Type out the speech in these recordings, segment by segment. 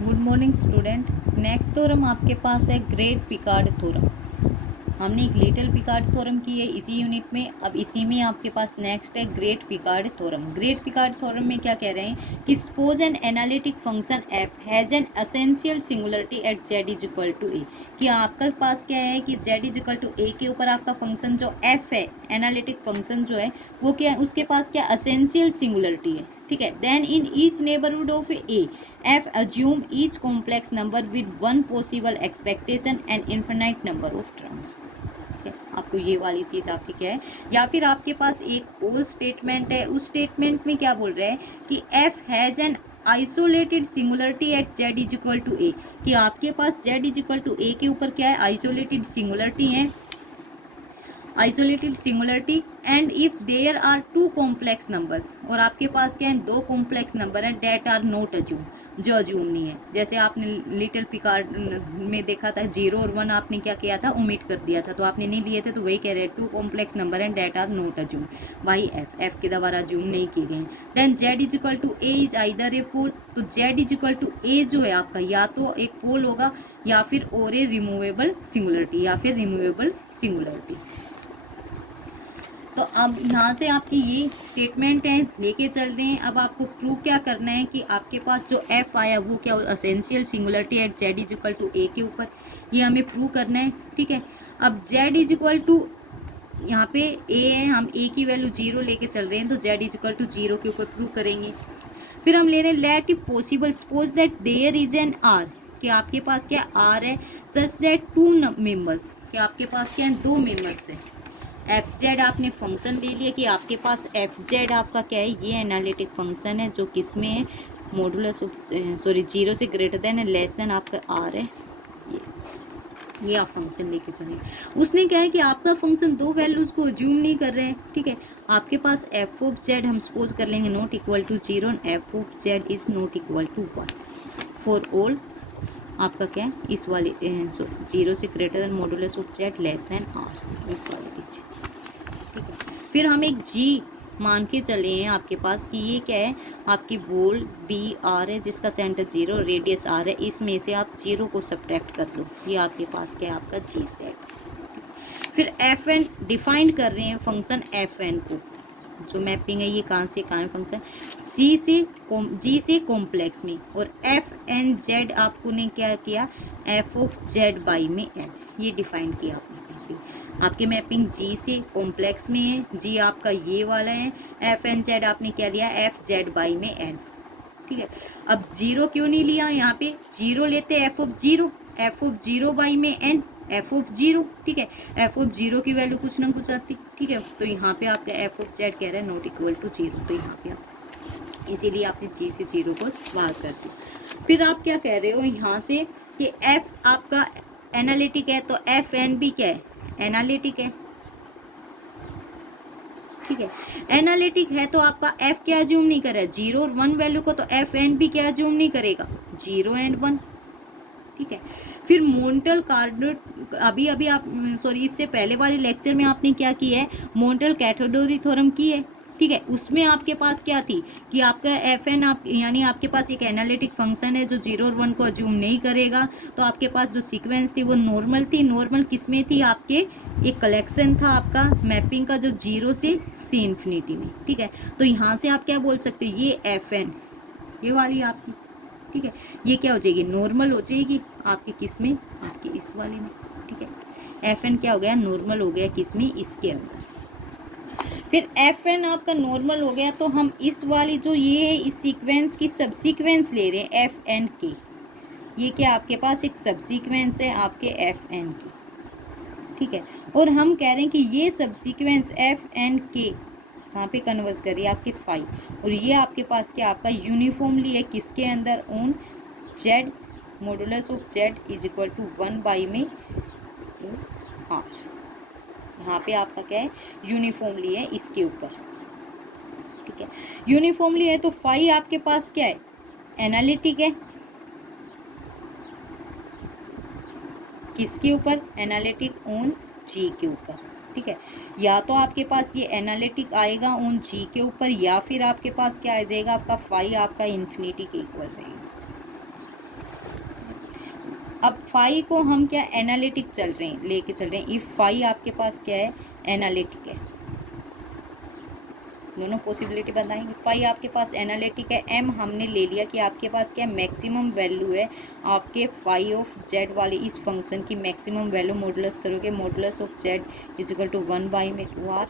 Good morning student. Next theorem आपके पास है great Picard theorem. हमने एक लिटिल पिकार्ड थ्योरम की है इसी यूनिट में। अब इसी में आपके पास नेक्स्ट है great Picard theorem. Great Picard theorem में क्या कह रहे हैं कि suppose an analytic function f has an essential singularity at Z is equal to a. कि आपके पास क्या है कि z is equal to a के ऊपर आपका फंक्शन जो एफ है, एनालिटिक फंक्शन जो है वो क्या है, उसके पास क्या एसेंशियल सिंगुलरिटी है। ठीक है। Then in each neighbourhood of a f assume each complex number with one possible expectation and infinite number of terms। आपको ये वाली चीज आपकी क्या है, या फिर आपके पास एक और स्टेटमेंट है। उस स्टेटमेंट में क्या बोल रहे हैं कि f has an isolated singularity at z is equal to a. कि आपके पास z is equal to a के ऊपर क्या है, आइसोलेटेड सिंगुलरिटी है, isolated singularity. And if there are two complex numbers, और आपके पास क्या है, दो कॉम्प्लेक्स नंबर हैं डेट आर नॉट अज्यूम, जो अज्यूम नहीं है। जैसे आपने लिटिल पिकार्ड में देखा था 0 और 1 आपने क्या किया था, ओमिट कर दिया था, तो आपने नहीं लिए थे, तो वही कह रहे हैं टू कॉम्प्लेक्स नंबर हैं that are not assume by f के द्वारा अज्यूम नहीं किए गए। Then z is equal to a is either a pole. तो z is equal to a जो है आपका या तो एक पोल होगा या फिर और ए रिमूवेबल सिंगुलरिटी, या फिर रिमूवेबल सिंगुलरिटी। तो अब यहाँ से आपकी ये स्टेटमेंट है लेके चल रहे हैं। अब आपको प्रूव क्या करना है कि आपके पास जो एफ आया वो क्या essential singularity at Z is equal to a के ऊपर, ये हमें प्रूव करना है। ठीक है। अब जेड इज इक्वल टू यहाँ पे ए है, हम ए की वैल्यू 0 लेके चल रहे हैं, तो जेड इज इक्वल टू 0 के ऊपर प्रूव करेंगे। फिर हम ले रहे हैं let if possible suppose that there is an R, कि आपके पास क्या आर है, सच दैट टू मेंबर्स, कि आपके पास क्या है, दो मेंबर्स है। एफ जेड आपने फंक्शन ले लिया कि आपके पास एफ जेड आपका क्या है, ये एनालिटिक फंक्शन है जो किस में है, मॉडुलस सॉरी 0 से ग्रेटर देन है, लेस देन आपका आर है। ये आप फंक्शन लेके चलिए। उसने क्या है कि आपका फंक्शन दो वैल्यूज को अज्यूम नहीं कर रहे हैं। ठीक है। आपके पास एफ ऑफ जेड हम सपोज कर लेंगे not equal to 0 and F of Z is not equal to 1 for all आपका क्या है, इस वाले 0 से greater than modulus of Z less than R, इस वाले लीजिए। ठीक है। फिर हम एक जी मान के चले हैं आपके पास कि ये क्या है, आपकी बॉल बी आर है जिसका सेंटर 0, रेडियस आर है, इसमें से आप 0 को सब्ट्रैक्ट कर लो, ये आपके पास क्या है, आपका जी सेट। फिर एफ एन डिफाइन कर रहे हैं फंक्शन एफ एन को, जो मैपिंग है ये कहाँ से कहाँ फंक्शन जी से कॉम्प्लेक्स में, और एफ एन जेड आपको ने क्या किया, एफ ऑफ जेड बाई में एन, ये डिफाइन किया आपने। आपकी मैपिंग जी से कॉम्प्लेक्स में है, जी आपका ये वाला है, एफ एन जेड आपने क्या लिया, एफ जेड बाई में एन। ठीक है। अब 0 क्यों नहीं लिया, यहाँ पे 0 लेते F of 0, F of 0 by में एन, एफ ऑफ 0। ठीक है। एफ ऑफ 0 की वैल्यू कुछ ना कुछ आती। ठीक है। तो यहाँ पे आपका एफ ऑफ जेड कह रहा है नॉट इक्वल टू 0, तो यहाँ पे आप इसीलिए आपने जी से 0 को बाहर कर दिया। फिर आप क्या कह रहे हो यहाँ से कि एफ आपका एनालिटिक है, तो एफ एन भी क्या है, एनालिटिक है। ठीक है। एनालिटिक है तो आपका एफ क्या अज्यूम नहीं करे, 0 और 1 वैल्यू को, तो एफ एन भी क्या अज्यूम नहीं करेगा, 0 एंड 1। ठीक है। फिर मोंटल कार्डोट अभी अभी आप सॉरी इससे पहले वाले लेक्चर में आपने क्या किया है, मोंटल कैथोडोरी थ्योरम की है। ठीक है। उसमें आपके पास क्या थी कि आपका एफ एन आप यानी आपके पास एक एनालिटिक फंक्शन है जो 0 और 1 को अज्यूम नहीं करेगा, तो आपके पास जो सीक्वेंस थी वो नॉर्मल थी। नॉर्मल किसमें थी, आपके एक कलेक्शन था आपका मैपिंग का जो 0 से सी इन्फिनिटी में। ठीक है। तो यहाँ से आप क्या बोल सकते हो, ये एफ एन ये वाली आपकी, ठीक है, ये क्या हो जाएगी, नॉर्मल हो जाएगी आपके किस में, आपके इस वाले में। ठीक है। एफ एन क्या हो गया, नॉर्मल हो गया किस में, इसके अंदर। फिर एफ एन आपका नॉर्मल हो गया, तो हम इस वाली जो ये है इस सीक्वेंस की सब सीक्वेंस ले रहे हैं एफ एन की। ये क्या आपके पास एक सब सीक्वेंस है आपके एफ एन की। ठीक है। और हम कह रहे हैं कि ये सब सीक्वेंस एफ एन के कहाँ पे कन्वर्स करिए, आपके फाइव, और ये आपके पास क्या आपका यूनिफॉर्मली है किसके अंदर, on Z, modulus of Z is equal to 1 by में आर। यहाँ पे आपका क्या है, यूनिफॉर्मली है इसके ऊपर। ठीक है। यूनिफॉर्मली है तो फाइव आपके पास क्या है, एनालिटिक है किसके ऊपर, एनालिटिक ऑन जी के ऊपर। ठीक है। या तो आपके पास ये एनालिटिक आएगा ऑन जी के ऊपर, या फिर आपके पास क्या आ जाएगा, आपका फाई आपका इन्फिनिटी के इक्वल रहेगा। अब फाई को हम क्या एनालिटिक चल रहे हैं, लेके चल रहे हैं। इफ फाई आपके पास क्या है, एनालिटिक है, दोनों पॉसिबिलिटी बताएंगे। फाई आपके पास एनालिटिक है, एम हमने ले लिया कि आपके पास क्या मैक्सिमम वैल्यू है आपके फाई ऑफ जेड वाले इस फंक्शन की मैक्सिमम वैल्यू मॉडुलस करोगे, modulus of Z is equal to 1/2r,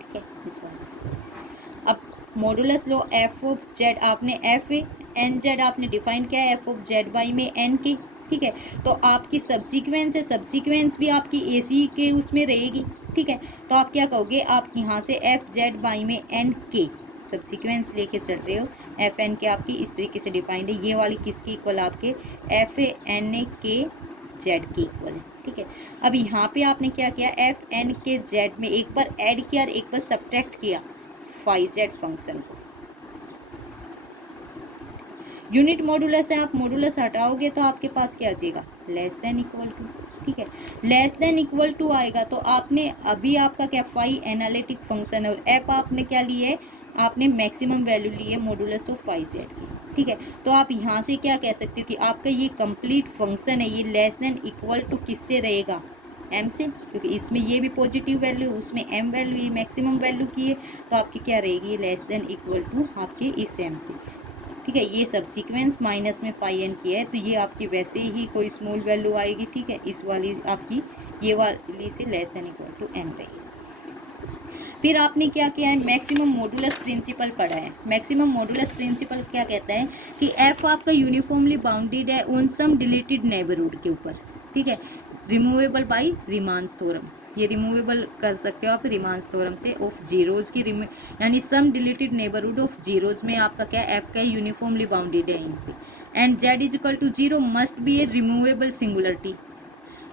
ठीक है इस वाले से। अब मॉडुलस लो एफ ऑफ जेड, आपने एफ एन जेड आपने डिफाइन किया है एफ ऑफ जेड बाई में एन की, ठीक है। तो आपकी सब्सीक्वेंस है, सब्सीक्वेंस भी आपकी ए सी के उसमें रहेगी, ठीक है। तो आप क्या कहोगे, आप यहाँ से एफ जेड बाई में एन के सब्सीक्वेंस लेके चल रहे हो, एफ एन के आपकी इस तरीके से डिफाइंड है। ये वाली किसकी इक्वल, आपके एफ एन के जेड की इक्वल है, ठीक है। अब यहाँ पे आपने क्या किया, एफ एन के जेड में एक बार ऐड किया और एक बार सब्ट्रैक्ट किया फाई जेड फंक्शन को। यूनिट मॉडुलस है, आप मॉडुलस हटाओगे तो आपके पास क्या आ जाएगा, लेस देन इक्वल टू, ठीक है। लेस देन इक्वल टू आएगा तो आपने अभी आपका क्या फाई एनालिटिक फंक्शन है और एफ आपने क्या लिए है, आपने मैक्सिमम वैल्यू ली है मॉडुलस ऑफ फाई जेड की, ठीक है। तो आप यहाँ से क्या कह सकते हो कि आपका ये कंप्लीट फंक्शन है, ये लेस देन इक्वल टू किससे रहेगा, एम से, क्योंकि इसमें ये भी पॉजिटिव वैल्यू, उसमें एम वैल्यू, ये मैक्सिमम वैल्यू की है, तो आपकी क्या रहेगी, लेस देन इक्वल टू आपके इस एम से, ठीक है। ये सब सीक्वेंस माइनस में फाई एन की है, तो ये आपकी वैसे ही कोई स्मॉल वैल्यू आएगी, ठीक है। इस वाली आपकी ये वाली से less than equal to M रहेगी। फिर आपने क्या किया है, मैक्सिमम मॉडुलस प्रिंसिपल पढ़ा है। मैक्सिमम मॉडुलस प्रिंसिपल क्या कहता है कि एफ आपका यूनिफॉर्मली बाउंडेड है ऑन सम डिलीटेड नेबरहुड के ऊपर, ठीक है, रिमूवेबल बाई रिमान्स थ्योरम। ये रिमूवेबल कर सकते हो आप रिमान्स थ्योरम से, ऑफ जीरोज की यानी सम डिलीटेड नेबरहुड ऑफ जीरोज में आपका क्या एफ का यूनिफॉर्मली बाउंडेड है इन पे। And Z is equal to 0 must be a removable singularity.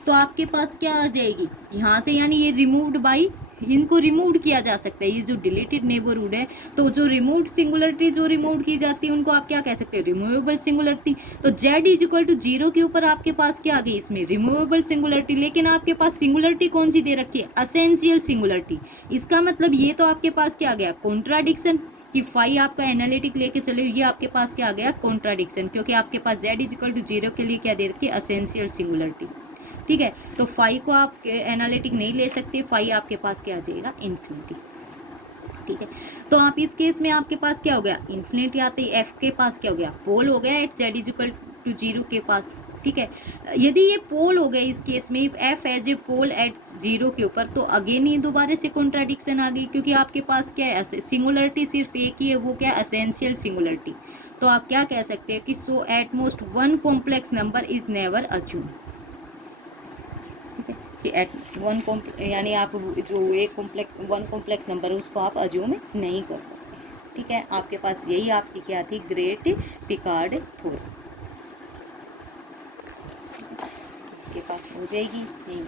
तो आपके पास क्या आ जाएगी यहाँ से, यानी ये रिमूव्ड बाई, इनको रिमूव किया जा सकता है, ये जो डिलीटेड नेबरहुड है, तो जो रिमूव्ड सिंगुलरिटी जो रिमूव की जाती है उनको आप क्या कह सकते हो, रिमूवेबल सिंगुलरिटी। तो जेड इज इक्वल टू 0 के ऊपर आपके पास क्या आ गई, इसमें रिमूवेबल सिंगुलरिटी, लेकिन आपके पास सिंगुलरिटी कौन सी दे रखी है, असेंशियल सिंगुलरिटी। इसका मतलब ये तो आपके पास क्या आ गया, कॉन्ट्राडिक्शन, कि फाई आपका एनालिटिक लेके चले, ये आपके पास क्या आ गया, कॉन्ट्राडिक्शन, क्योंकि आपके पास जेड इज इक्वल टू 0 के लिए क्या दे रखी है, असेंशियल सिंगुलरिटी, ठीक है। तो फाई को आप एनालिटिक नहीं ले सकते, फाई आपके पास क्या आ जाएगा, इन्फिनिटी, ठीक है। तो आप इस केस में आपके पास क्या हो गया, इन्फिनिटी आते ही एफ के पास क्या हो गया, पोल हो गया at Z is equal to 0 के पास, ठीक है। यदि ये पोल हो गए इस केस में, if F as a pole at 0 के ऊपर, तो अगेन ही दोबारा से कॉन्ट्राडिक्शन आ गई, क्योंकि आपके पास क्या है, सिंगुलरिटी सिर्फ एक ही है, वो क्या, असेंशियल सिंगुलरिटी। तो आप क्या कह सकते हैं कि so at most one complex number is never assume, कि एट वन यानी आप जो एक वन कॉम्प्लेक्स नंबर है उसको आप अज्यूम नहीं कर सकते, ठीक है। आपके पास यही आपकी क्या थी, ग्रेट पिकार्ड थ्योरम, आपके पास हो जाएगी यही।